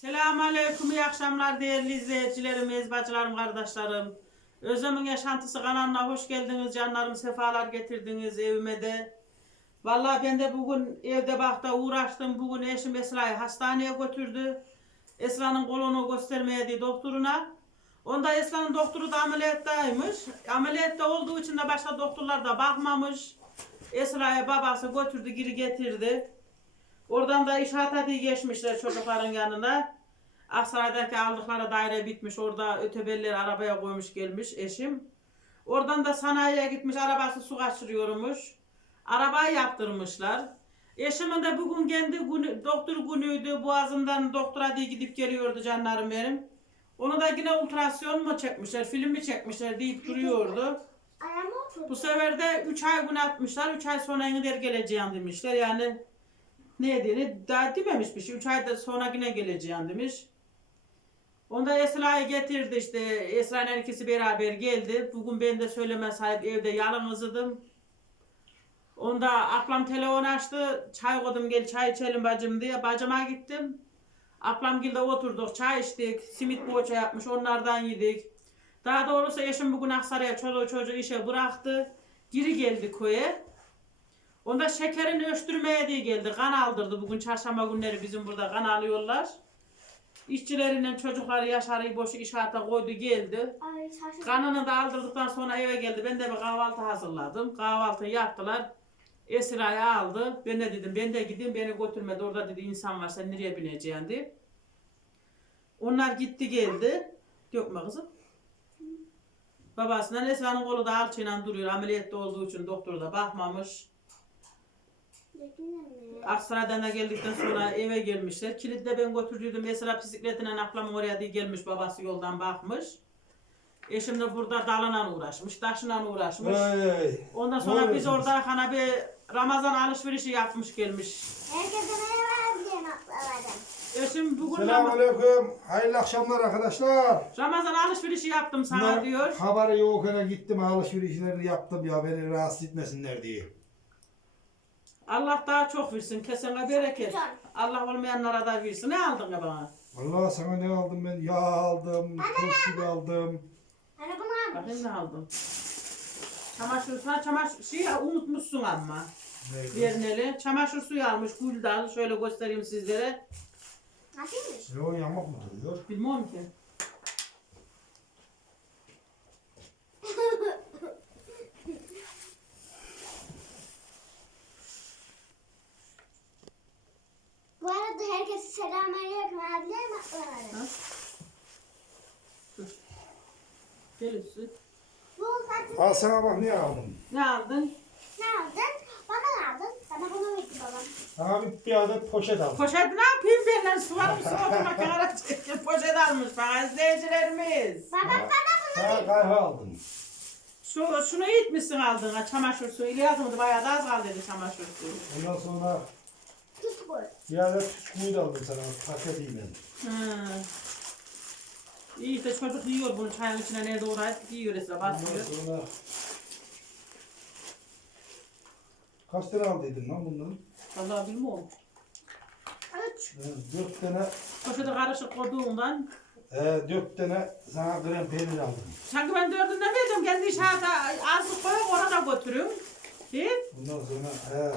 Selamun Aleyküm, iyi akşamlar değerli izleyicilerim, ezbacılarım, kardeşlerim. Özlem'in Yaşantısı kanalına hoş geldiniz canlarım, sefalar getirdiniz evime de. Vallahi ben de bugün evde bakta uğraştım. Bugün eşim Esra'yı hastaneye götürdü. Esra'nın kolunu göstermeye diye doktoruna. Onda Esra'nın doktoru da ameliyattaymış. Ameliyatta olduğu için de başka doktorlar da bakmamış. Esra'ya babası götürdü, geri getirdi. Oradan da inşaata diye geçmişler çocukların yanına. Aksaray'daki aldıkları daire bitmiş. Orada ötebelleri arabaya koymuş gelmiş eşim. Oradan da sanayiye gitmiş. Arabası su kaçırıyormuş. Arabayı yaptırmışlar. Eşimin de bugün kendi günü, doktor günüydü. Boğazından doktora diye gidip geliyordu canlarım benim. Onu da yine ultrasyon mu çekmişler, film mi çekmişler deyip duruyordu. Bu sefer de 3 ay gün atmışlar. 3 ay sonra yine der geleceğim demişler. Yani ne dediğini daha dememiş bir şey. 3 ayda sonra yine geleceğim demiş. Onda Esra'yı getirdi işte. Esra'nın ikisi beraber geldi. Bugün ben de söyleme sahip evde yalnızdım. Onda ablam telefon açtı. Çay koydum gel çay içelim bacım diye. Bacıma gittim. Ablam gilde oturduk. Çay içtik. Simit poğaça yapmış. Onlardan yedik. Daha doğrusu eşim bugün Aksaray'a çoluğu çocuğu işe bıraktı. Geri geldi köye. Onda şekerini ölçtürmeye diye geldi. Kan aldırdı. Bugün çarşamba günleri bizim burada kan alıyorlar. İşçilerinden çocukları Yaşar'ı boşu inşaata koydu geldi. Ay. Kanını da aldırdıktan sonra eve geldi. Ben de bir kahvaltı hazırladım. Kahvaltı yaptılar. Esra'yı aldı. Ben de dedim ben de gideyim beni götürmedi. Orada dedi insan var sen nereye bineceksin diye. Onlar gitti geldi. Dökme kızım. Babasından Esra'nın kolu da alçıyla duruyor. Ameliyatta olduğu için doktor da bakmamış. Aksaray'dan da geldikten sonra eve gelmişler. Kilitle ben götürdüydüm. Esra bisikletine ablam oraya diye gelmiş. Babası yoldan bakmış. Eşim de burada dalına uğraşmış. Taşına uğraşmış. Vay. Ondan sonra biz orada hani bir Ramazan alışverişi yapmış gelmiş. Herkese merhaba diyen atlardan. Eşim bugün Selamun Ram- Aleyküm. Hayırlı akşamlar arkadaşlar. Ramazan alışverişi yaptım sana Ne- diyor. Haberi yokken gittim alışverişlerini yaptım ya beni rahatsız etmesinler diye. Allah daha çok versin. Kesene bereket. Güzel. Allah olmayanlara da versin. Ne aldın ya bana? Vallahi sana ne aldım ben? Yağ aldım, turşu aldım. Hani bunu almış. Bakayım ne aldın? Çamaşır, sana çamaşır şey unutmuşsun ama. Neydi? Verneli. Çamaşır suyu almış Güldan. Şöyle göstereyim sizlere. Nasılmış? Ne o yamak mı duruyor? Bilmem ki. Bu arada herkese selam aleyküm abilerim atlardan. Ha? Dur. Gel üstü. Al sana bak ne aldım. Ne aldın? ne aldın? Bana ne aldın? Bana bunu verdi babam. Sana bir, bir adet poşet aldım. Poşet ne yapayım ben lan? Su var mı? Su oturma kenara çekil. Poşet almış bana izleyicilerimiz. Babam bana bunu Sana kahve aldım. Şu, şunu itmişsin aldın ha çamaşır suyu. İlyas'ın bayağı da az kaldıydı çamaşır suyu. Ondan sonra tuz koy. bir bisküvi de aldım sana paketiyle. Hı. İyi işte çocuk yiyor bunu çayın içine ne doğrayıp yiyor esra Ondan basıyor. sonra Kaç lira aldıydın lan bundan? Vallahi bilmiyorum. Üç. Ee, Dört tane, Poşeti karışık koyduğundan. e, dört tane sana krem peynir aldım. Sanki ben dördünden verdim. Kendi inşaata azlık koyup ona da götürüyorum. Değil? Bundan sonra e,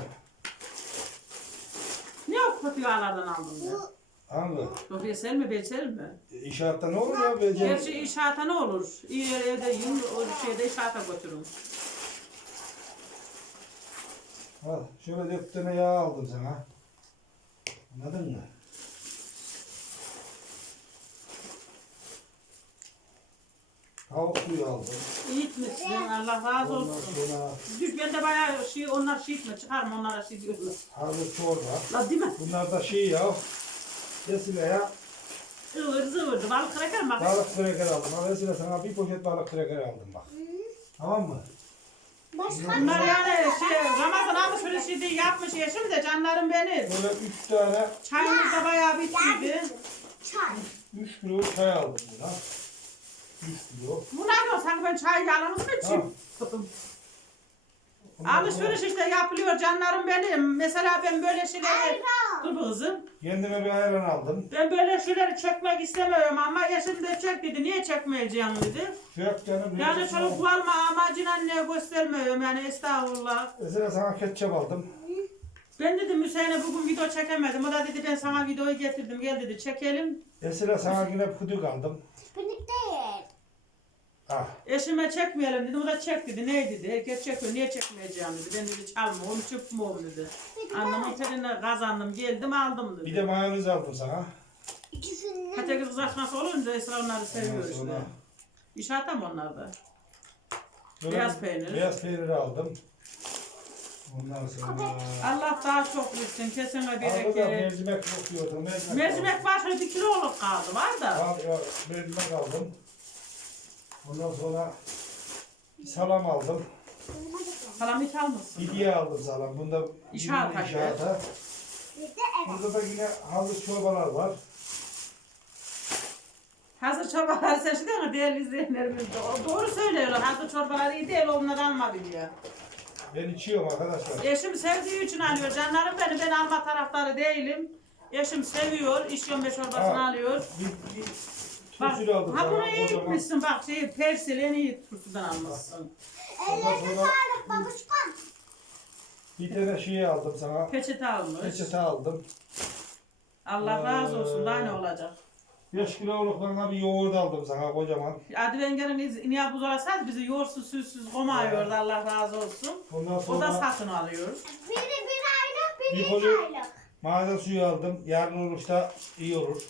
Ne o kötü yağlardan aldın ya? Bu hangi? Yok yesel mi becel mi? İnşaatta ne olur ya beceri? Gerçi inşaata ne olur? İyi evde yiyin, o şeyde inşaata götürün. Al şöyle dört tane yağ aldım sana. Anladın mı? Tavuk suyu aldım. İyi etmişsin. Allah razı Ondan olsun. sonra Düş ben de bayağı şey, onlar şey etme. Çıkarma onlara şey diyorlar. hazır çorba. La değil mi? Bunlar da şey ya. Vesile ya. Zıvır zıvırdı. Balık kraker mi? Balık kreker aldım. Al Vesile sana bir poşet balık kreker aldım bak. Tamam mı? başka Bunlar yani şey, Ramazan alışverişi diye yapmış eşim de canlarım benim. Böyle üç tane, Çayımız da bayağı bittiydi. çay. üç kilo çay aldım buna. Üç kilo. Bu ne yapıyor? Sanki ben çay yağlamış mı içeyim? Ondan Alışveriş işte yapılıyor canlarım benim. Mesela ben böyle şeyleri... Dur bu kızım. Kendime bir ayran aldım. Ben böyle şeyleri çekmek istemiyorum ama eşim de çek dedi. Niye çekmeyeceğim dedi. Yok canım. Yani yok. çocuk varma amacıyla ne göstermiyorum yani estağfurullah. Mesela sana ketçap aldım. Ben dedim Hüseyin'e bugün video çekemedim. O da dedi ben sana videoyu getirdim gel dedi çekelim. Mesela sana yine puduk aldım. Birlikte Ah. Eşime çekmeyelim dedi. O da çek dedi. Ne dedi? Herkes çekiyor. Niye çekmeyeceğim dedi. Ben dedi çalma onu çırpmam dedi. Annemin teline kazandım geldim aldım dedi. Bir de mayonez aldım sana. ikisinden Patates kızartması olunca Esra onları seviyor Ondan işte. sonra İş atam onlar da. böyle Beyaz peynir. Beyaz peynir aldım. Ondan sonra... Allah daha çok versin. Kesene Arada da bereket. mercimek kokuyordum. Mercimek, Mercimek başlı bir kiloluk kaldı var da. Al, ya, mercimek aldım. Ondan sonra salam aldım. Salam hiç almışsın. Midye aldım salam. Bunda İşaret de evet. Burada da yine hazır çorbalar var. Hazır çorbalar seçti mi değerli izleyenlerimiz? Do- Doğru söylüyorlar. Hazır çorbalar iyi değil onları alma diyor. Ben içiyorum arkadaşlar. Eşim sevdiği için alıyor. Canlarım beni ben alma taraftarı değilim. Eşim seviyor. İşyombe çorbasını Ha. alıyor. Bir, bir Bak, turşu aldım ha sana. kocaman. gitmişsin bak şey persil en iyi turşudan almışsın. Ondan Ellerine sonra sağlık babuşkan. bir tane şey aldım sana. Peçete almış. Peçete aldım. Allah razı olsun daha ne olacak. 5 kiloluk bana bir yoğurt aldım sana kocaman. Hadi ben gelin niye buz olasaydı bizi yoğursuz süzsüz komayıyordu Allah razı olsun. Ondan O da sonra satın alıyor. Biri bir aylık, biri Bir iki kolu- aylık. maden suyu aldım. Yarın oruçta iyi olur.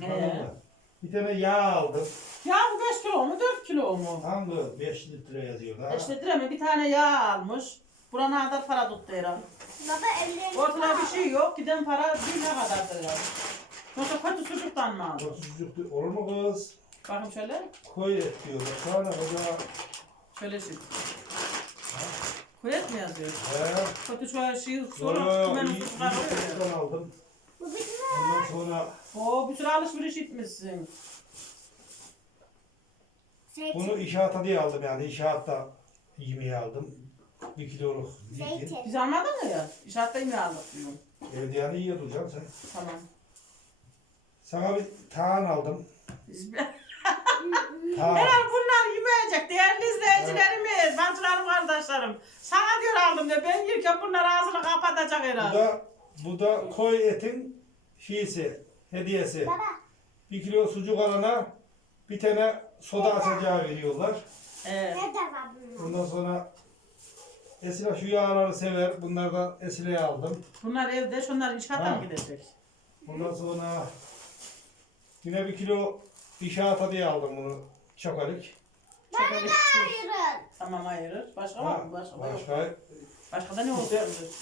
Tamam Ee, mı? Bir tane yağ aldım. ya bu 5 kilo mu 4 kilo mu? Hangi 5 litre yazıyor da. İşte direme bir tane yağ almış. Burana kadar para tuttu herhalde. Baba ellerine Ortada bir şey yok. Giden para bir ne kadardır yani. Yoksa kötü sucuktan mı aldın? Sucuk olur mu kız? Bakın şöyle. Koy et diyorlar. Sonra koca Şöyle şey. Kuyet mi yazıyor? he. Kötü şöyle şey sonra yo yo. kümenin iyi- iyi sucukları oluyor ya. sucuktan aldım. Bu bir Ondan sonra Oo bir sürü alışveriş etmişsin. zeytin. bunu inşaata diye aldım yani. İnşaatta yemeği aldım. Bir kiloluk zeytin. Zeytin. Biz almadın mı ya? İşaretle mi aldık diyorum. Evde yani yiyordun canım sen. Tamam. Sana bir tağın aldım. Biz... Tağın. Herhalde bunlar yemeyecek değerli izleyicilerimiz, bacılarım, kardeşlerim. Sana diyor aldım diyor. Ben yerken bunlar ağzını kapatacak Bu da, bu da koy etin şeysi, hediyesi. Baba. Bir kilo sucuk alana bir tane soda açacağı veriyorlar. Evet. Ne de var bunun? Ondan sonra Esra şu yağları sever. Bunlardan Esra'ya aldım. Bunlar evde, şunlar inşaata Ha. mı gidecek? Ondan sonra yine bir kilo inşaata diye aldım bunu. Çakalık. Şöyle- Ayırın. Tamam ayırır. Başka var mı? Başka da yok. Başka. Başka da ne oldu?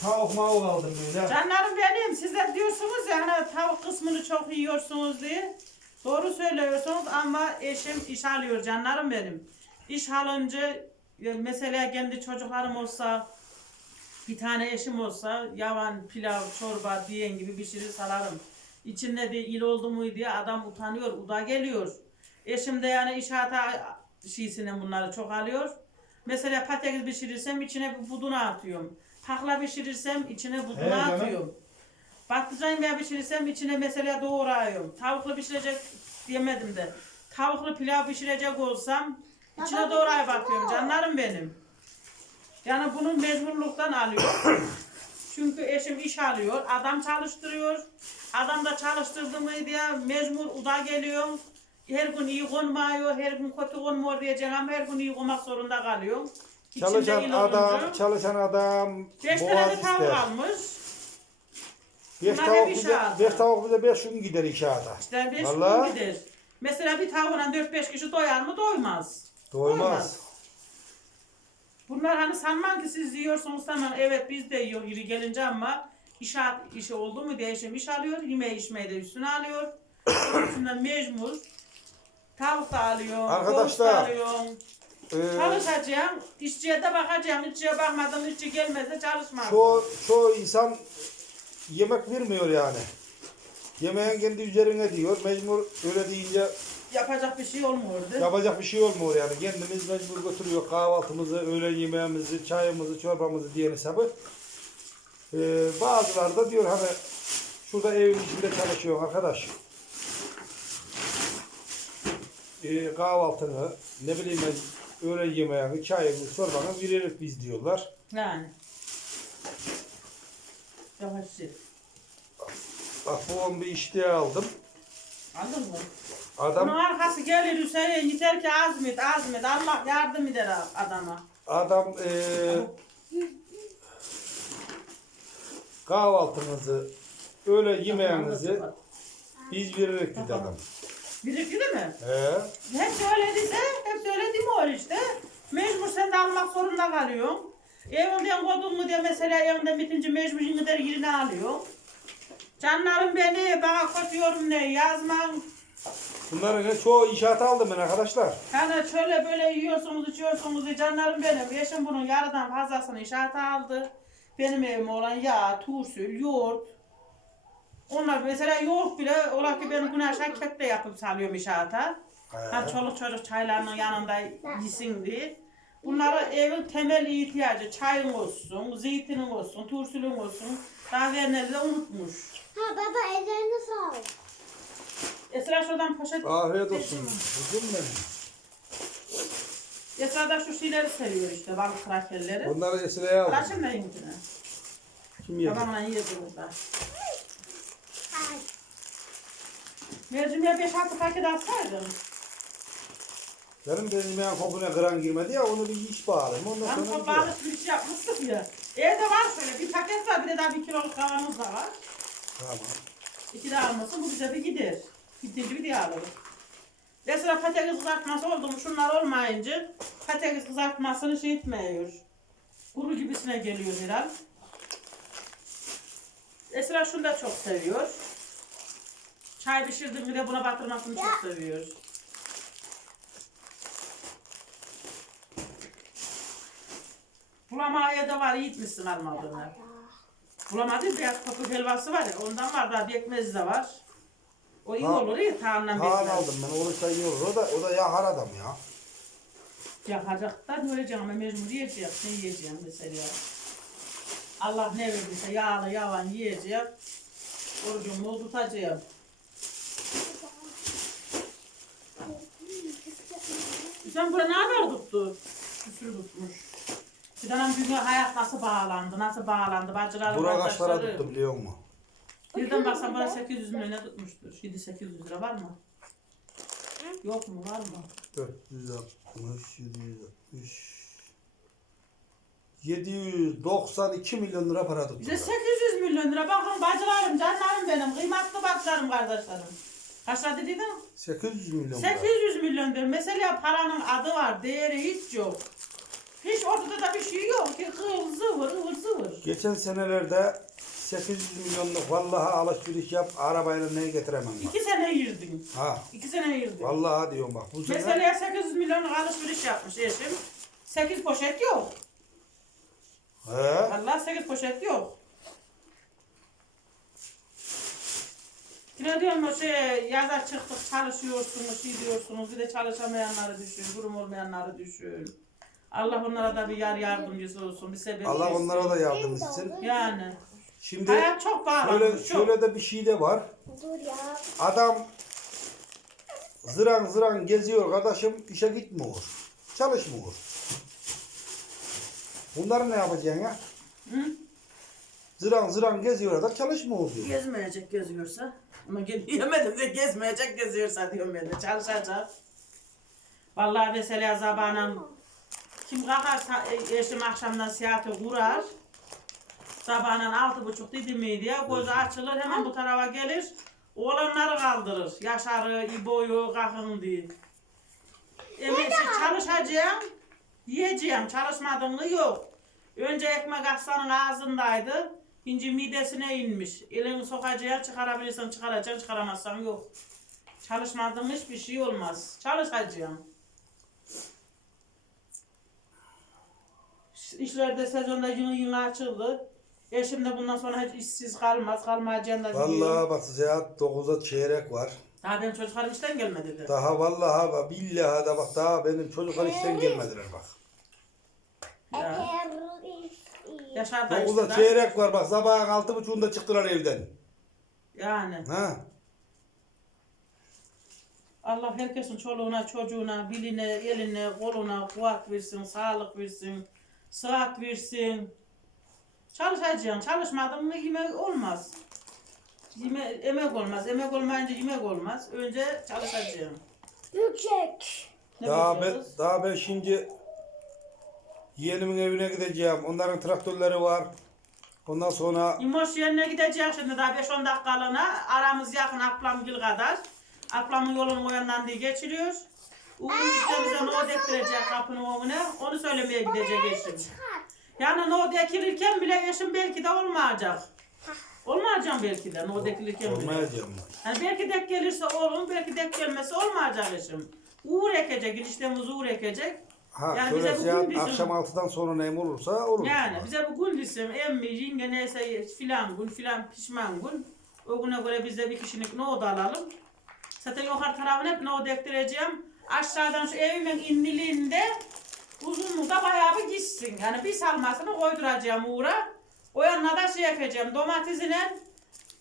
Tavuk mavuk aldım böyle. Canlarım benim, sizler diyorsunuz ya hani tavuk kısmını çok yiyorsunuz diye. Doğru söylüyorsunuz ama eşim iş alıyor canlarım benim. İş alınca ya mesela kendi çocuklarım olsa bir tane eşim olsa yavan pilav, çorba diyen gibi bir şey salarım. İçinde de il oldu mu diye adam utanıyor, uda geliyor. Eşim de yani inşaata şeysinden bunları çok alıyor. Mesela patates pişirirsem içine buduna atıyorum. Takla pişirirsem içine He buduna canım. atıyorum. Patlıcan yemeği pişirirsem içine mesela doğrayıyorum. Tavuklu pişirecek diyemedim de. Tavuklu pilav pişirecek olsam içine doğrayıp atıyorum canlarım benim. Yani bunu mecburluktan alıyor. Çünkü eşim iş alıyor, adam çalıştırıyor. Adam da çalıştırdı mı diye mecbur uda geliyor. Her gün iyi konmuyor, her gün kötü konmuyor diyeceğim ama her gün iyi konmak zorunda kalıyor. İçinde Çalışan adam, olunca çalışan adam Beş tane boğaz de tavuk ister. almış. Beş Bunlar tavuk, hep bize, beş tavuk bize beş gün gider inşaata. İşte beş Vallahi. gün gider. Mesela bir tavuğla 4-5 kişi doyar mı? Doymaz. Doymaz. Bunlar hani sanmam ki siz yiyorsunuz tamam evet biz de yiyor yeri gelince ama inşaat işi oldu mu değişim iş alıyor. Yemeği içmeyi de üstüne alıyor. Üstünden mecbur. Tavuk da alıyor. Arkadaşlar, tavuk da alıyor. Ee, Çalışacağım. işçiye de bakacağım. İşçiye bakmadım. işçi gelmezse çalışmam. çoğu, çoğu insan yemek vermiyor yani. Yemeğin kendi üzerine diyor. Mecbur öyle deyince yapacak bir şey olmuyordu. Yapacak bir şey olmuyor yani. Kendimiz mecbur götürüyor kahvaltımızı, öğlen yemeğimizi, çayımızı, çorbamızı diyen hesabı. Ee, bazıları da diyor hani şurada evin içinde çalışıyor arkadaş. Ee, kahvaltını, ne bileyim ben, öğlen yemeğini, çayını, çorbanı veririz biz diyorlar. Yani. Yavaş. Bak bu bir işte aldım. Anladın mı? Adam Bunun arkası gelir Hüseyin yeter ki azmet azmet Allah yardım eder adama. Adam eee kahvaltınızı, öğle yemeğinizi biz veririz dedi adam. Birikti mi? He. Hep söylediyse, hep söyledi mi o işte. Mecbur sen de almak zorunda kalıyorsun. Evinden kodun mu diye mesela evinden bitince mecbur gider yerine alıyorsun. Canlarım beni, bana kötü yorum ne yazman. Bunların çoğu inşaata aldım ben arkadaşlar. Hani şöyle böyle yiyorsunuz, içiyorsunuz diye canlarım benim. Eşim bunun yarıdan fazlasını inşaata aldı. Benim evim olan yağ, turşu, yoğurt. Onlar mesela yoğurt bile ola ki ben güneşe kek de yapıp salıyorum inşaata. Ha çoluk çocuk çaylarının yanında yesin diye. Bunlara evin temel ihtiyacı çayın olsun, zeytinin olsun, turşulun olsun. Daha verenleri de unutmuş. Ha baba ellerine sağlık. Esra şuradan poşet... Afiyet olsun. Kızım benim. Esra da şu şeyleri seviyor işte balık krakerleri. Bunları Esra'ya aldım. Açın da. Kim yedi? Babamla yiyordu burada. Mercimeğe 5-6 paket atsaydın. Benim de yemeğin kokuna kıran girmedi ya onu bir iç bağlayayım. Ondan Ben sonra çok bir balık bir şey yapmıştık ya. Evde var şöyle bir paket var bir de daha bir kiloluk kavanoz da var. Tamam. İki de almasın bu bize bir gider. Bitince bir diye alırız. Mesela patates kızartması oldu mu şunlar olmayınca patates kızartmasını şey etmiyor. Kuru gibisine geliyor herhal. Esra şunu da çok seviyor. Çay pişirdiğinde de buna batırmasını çok seviyor. Bulamaya da var yiğitmişsin almadığını. Bulamadı beyaz kapı helvası var ya ondan var daha bekmez de var. O iyi Ha. olur ya tağından Kaan bekmez. aldım ben. Olursa iyi olur. O da, o da yahar adam ya. Yakacaktan öleceğim ama mecbur yiyeceğim. Ne yiyeceğim mesela. Allah ne verdiyse yağlı yavan yiyeceğim. Orucumu tutacağım. Sen buraya ne kadar tuttu? Bir sürü tutmuş. Bir tane dünya hayat nasıl bağlandı, nasıl bağlandı, bacılarım, Bura kaç para kardeşleri. tuttu biliyor musun? Birden baksan bana 800 milyon tutmuştur? 7-800 lira var mı? Yok mu var mı? 460, 760, 792 milyon lira para tuttu. Bize 800 milyon lira bakın bacılarım, canlarım benim, kıymetli bacılarım, kardeşlerim. Kaç lira dediydin? 800 milyon lira. 800 milyon diyor. Mesela paranın adı var, değeri hiç yok. Hiç ortada da bir şey yok ki kıl zıvır ıvır zıvır. Geçen senelerde 800 milyonluk vallahi alışveriş yap arabayla ne getiremem bak. İki sene girdin. Ha İki sene girdin. vallahi diyorum bak bu sene Mesela 800 milyonluk alışveriş yapmış eşim. 8 poşet yok. he, Vallahi 8 poşet yok. Yine diyorum o şey yaza çıktık çalışıyorsunuz, şey diyorsunuz bir de çalışamayanları düşün, durum olmayanları düşün. Allah onlara da bir yar yardımcısı olsun, bir sebep Allah versin. onlara da yardım etsin. Yani Şimdi hayat çok bağlanmış. şöyle, şöyle de bir şey de var. Dur ya. Adam zıran zıran geziyor kardeşim işe gitmiyor. Çalışmıyor. Bunları ne yapacaksın ya? Hı? Zıran zıran geziyor adam çalışmıyor diyor. Gezmeyecek geziyorsa. Ama gel- yemedim de gezmeyecek geziyorsa diyorum ben de çalışacak. Vallahi mesela sabahına kim kalkarsa e, eşim akşamdan seyahati kurar. Sabahına altı buçuk dedi miydi ya gözü açılır hemen bu tarafa gelir. Oğlanları kaldırır. Yaşarı, İbo'yu kalkın diye. Emesi çalışacağım, yiyeceğim. Çalışmadın mı yok. Önce ekmek aslanın ağzındaydı. İnci midesine inmiş. Elini sokacağı çıkarabilirsen çıkaracaksın, çıkaramazsan yok. Çalışmadın hiçbir şey olmaz. Çalışacağım. İşlerde sezonda yine yine açıldı. Eşim de bundan sonra hiç işsiz kalmaz. Kalmayacağını da. Vallahi bak saat 9'da çeyrek var. Daha benim çocuklarım işten gelmedi dedi. Daha vallahi bak billahi da bak daha benim çocuklar işten gelmediler bak. Ya. Yaşar da Okulda işte. çeyrek var bak sabahın altı buçuğunda çıktılar evden. Yani. Ha? Allah herkesin çoluğuna, çocuğuna, biline, eline, koluna kuvvet versin, sağlık versin, sıhhat versin. Çalışacaksın. Çalışmadın mı yemek olmaz. Yeme, emek olmaz. Emek olmayınca yemek olmaz. Önce çalışacaksın. Yüksek. Ne Daha ben, bekliyoruz? daha ben şimdi yeğenimin evine gideceğim. Onların traktörleri var. Ondan sonra İmoş yerine gideceğiz şimdi daha 5-10 dakikalığına. Aramız yakın Aplamgil kadar. Aplamın yolunu o yandan diye geçiriyor. Uğur işte bize no dektirecek kapının önüne. Onu söylemeye gidecek eşim. Yani no dekilirken bile eşim belki de olmayacak. Olmayacak belki de no dekilirken bile. olmayacağım. Yani belki dek gelirse olur, belki dek gelmesi olmayacak eşim. Uğur ekecek, eniştemiz uğur ekecek. Ha Yani şöyle bize bu saat gün bizim- akşam altıdan sonra neyim olursa olur. Yani bize bu gün desin, emmi, yenge neyse filan gün, filan pişman gün. O güne göre biz de bir kişilik nohut alalım. Zaten yukarı tarafını hep nohut ektireceğim. Aşağıdan şu evimin inliliğinde uzunluğu da bayağı bir gitsin. Yani bir salmasını koyduracağım uğra. O yanına da şey yapacağım, domatesine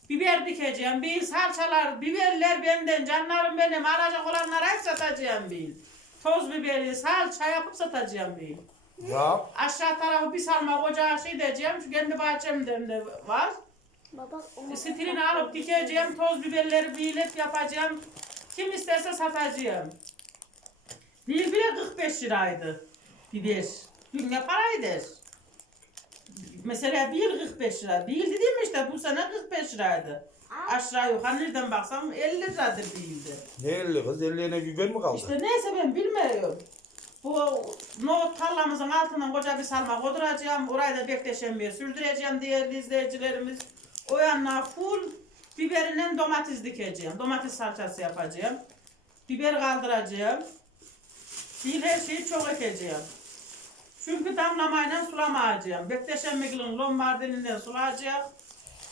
biber dikeceğim. Bir salçalar, biberler benden, canlarım benim. Alacak olanlara hep satacağım bir. Toz biberi, salça yapıp satacağım bir. Ya Aşağı tarafı bir sarma ocağı şey diyeceğim. Şu kendi bahçemden de var. Baba Stilini alıp dikeceğim. Toz biberleri bilet yapacağım. Kim isterse satacağım. Bir bile 45 liraydı. Biber. Dün ne paraydı? Mesela bir yıl 45 lira. Bir yıl dedim işte bu sene 45 liraydı. Aşağı yukarı nereden baksam 50 liradır değildi. ne elli kız elliğine biber mi kaldı? İşte neyse ben bilmiyorum. Bu nohut tarlamızın altından koca bir salma koyduracağım. Orayı da bekleşemeye sürdüreceğim değerli izleyicilerimiz. O yanına full biberinden domates dikeceğim. Domates salçası yapacağım. Biber kaldıracağım. Değil her şeyi çok ekeceğim. Çünkü damlamayla sulamayacağım. Bekleşemekle lombardininden sulayacağım.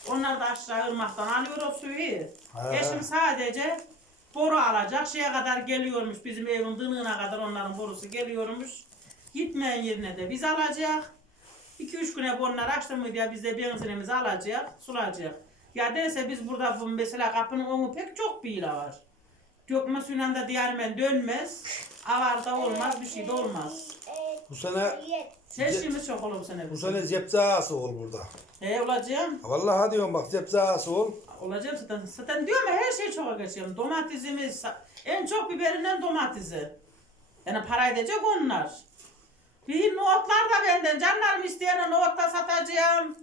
Onlar da aşağı ırmaktan alıyor o suyu. He. Eşim sadece boru alacak. Şeye kadar geliyormuş bizim evin dınığına kadar onların borusu geliyormuş. Gitmeyen yerine de biz alacak. 2-3 güne onlar açtı mı diye biz de benzinimizi alacak, sulayacak. Ya derse biz burada bu mesela kapının önü pek çok bir ila var. Dökme suyla da diğermen dönmez. Avar da olmaz, bir şey de olmaz. Bu sene Seçtiğimiz çok olur bu sene. bu bizim. sene zepzası ol burada. He olacağım. Vallahi diyorum bak zepzası ol. Olacağım zaten. Zaten diyorum ya her şey çok geçiyorum. Domatesimiz, en çok biberinden domatesi. Yani para edecek onlar. Bir nohutlar da benden. Canlarım isteyene nohut da satacağım.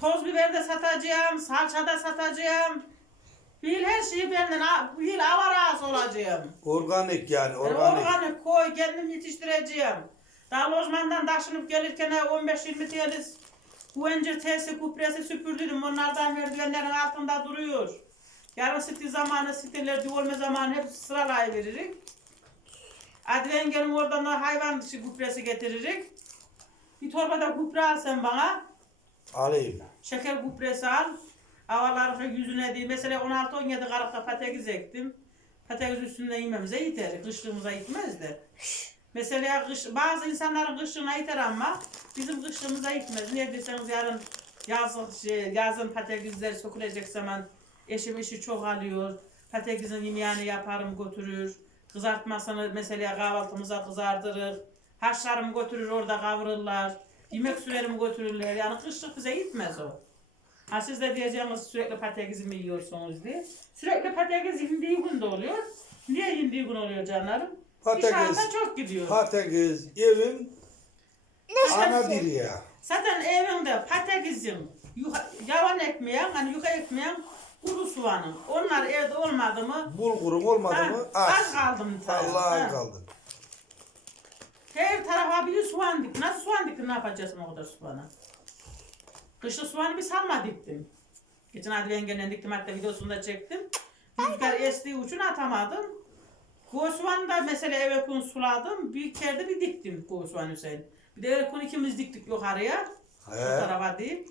Toz biber de satacağım. Salça da satacağım. Bir her şeyi benden. Bir avaraz olacağım. Organik yani Organik. organik. organik koy kendim yetiştireceğim. Daha lojmandan taşınıp gelirken 15-20 TL güvence testi kupresi süpürdüm. Onlardan merdivenlerin altında duruyor. Yarın stil zamanı, stiller divolme zamanı hep sıralayıveririk. Adven gelin oradan da hayvan dışı kupresi getiririk. Bir torbada kupre al sen bana. Alayım. Şeker kupresi al. Havalar yüzüne değil. Mesela 16-17 kalıpta patates ektim. Patates üstünde yememize yeter. Kışlığımıza gitmez de. Mesela kış, bazı insanların kışlığına yeter ama bizim kışlığımıza gitmez. Niye derseniz yarın yazın, şey, yazın patatesler sökülecek zaman eşim işi çok alıyor. Patatesin yemeğini yaparım götürür. Kızartmasını mesela kahvaltımıza kızardırır. Haşlarımı götürür orada kavururlar. Yemek sürerim götürürler. Yani kışlık bize gitmez o. Ha siz de diyeceğiniz sürekli patates mi yiyorsunuz diye. Sürekli patates indiği gün de oluyor. Niye indiği gün oluyor canlarım? Patates. İnşaata çok gidiyor. Patates evin ana dili ya. Zaten evinde patatesin, yuha, yavan ekmeğin, hani yuka ekmeğin, kuru soğanın. Onlar evde olmadı mı? Bulgurun olmadı ha, mı? az Az. kaldım. tabii. Allah'ın Ha. kaldı. Her tarafa bir soğan dik. Nasıl soğan diktin ne yapacaksın o kadar soğanı? Kışlık soğanı bir salma diktim. Geçen hadi yengeyle diktim hatta videosunu da çektim. Rüzgar estiği için atamadım. Bu soğanı da mesela eve kun suladım. Bir kere de bir diktim bu soğan Hüseyin. Bir de eve kun ikimiz diktik yukarıya. Bu He. tarafa değil.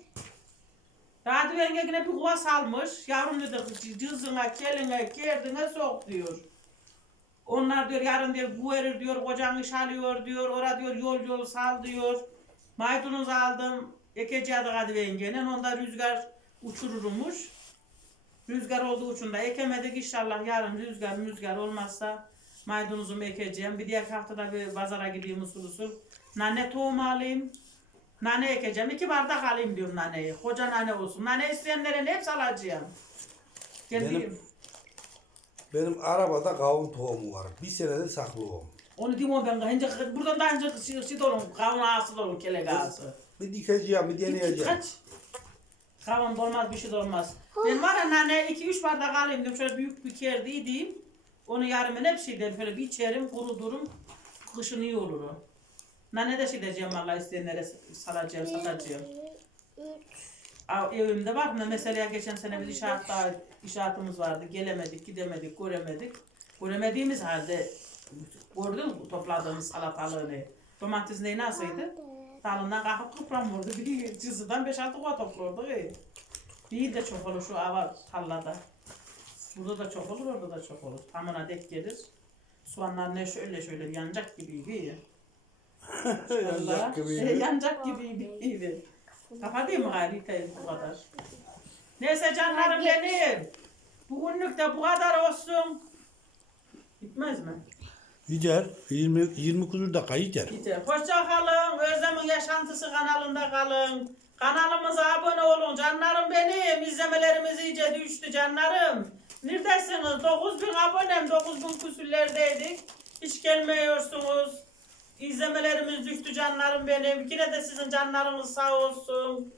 Radyo yine bir kuva salmış. Yavrum dedi cızına, keline, kerdine sok diyor. Onlar diyor yarın diyor bu verir diyor kocan iş alıyor diyor. Ora diyor yol yol sal diyor. Maydanoz aldım. Ekeceği de Kadir yengenin. Onda rüzgar uçururmuş. Rüzgar olduğu için de ekemedik inşallah yarın rüzgar rüzgar olmazsa maydanozumu ekeceğim. Bir diğer haftada bir pazara gideyim usul usul. Nane tohum alayım. Nane ekeceğim. İki bardak alayım diyorum naneyi. Koca nane olsun. Nane isteyenlerin hepsi alacağım. Kendi, Benim- Benim arabada kavun tohumu var. Bir senedir saklı o. Onu diyeyim ben. Önce, buradan da önce şey, şey. Kavun ağası da olun. Kelek ağası. Bir dikeceğim, bir deneyeceğim. kaç. Kavun da olmaz bir şey de olmaz. Ben var ya nane iki üç bardak alayım diyorum. Şöyle büyük bir kerde yediğim. Onu yarım hep şey derim. Şöyle bir içerim kurudurum. Kışın iyi olur o. Nane de şey diyeceğim valla isteyenlere saracağım, satacağım. Aa, Evimde var mı? Mesela geçen sene biz inşaatta, inşaatımız vardı. Gelemedik, gidemedik, göremedik. Göremediğimiz halde gördün mü topladığımız salatalığını? Domates neyi nasıldı? Dalından kalkıp kıpramırdı. Bir cızıdan 5-6 kova topluyorduk. e. Bir de çok olur şu ava tarlada. Burada da çok olur, orada da çok olur. Tamına dek gelir. Soğanlar ne şöyle şöyle yanacak gibiydi. Yanacak gibi. gibiydi. yanacak gibiydi. Kafa değil mi gayri bu kadar? Neyse canlarım benim. Bugünlük de bu kadar olsun. Gitmez mi? Gider. 20, 20 küsur dakika gider. Gider. Hoşça kalın. Özlem'in yaşantısı kanalında kalın. Kanalımıza abone olun. Canlarım benim. İzlemelerimiz iyice düştü canlarım. Neredesiniz? 9000 abonem. 9000 küsürlerdeydik. Hiç gelmiyorsunuz. İzlemelerimiz düştü canlarım benim. Yine de sizin canlarınız sağ olsun.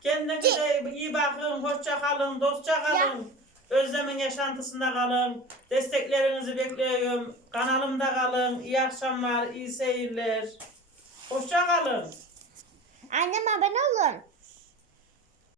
Kendinize iyi bakın. Hoşça kalın. Dostça kalın. Özlem'in yaşantısında kalın. Desteklerinizi bekliyorum. Kanalımda kalın. İyi akşamlar, iyi seyirler. Hoşça kalın. Annem abone olun.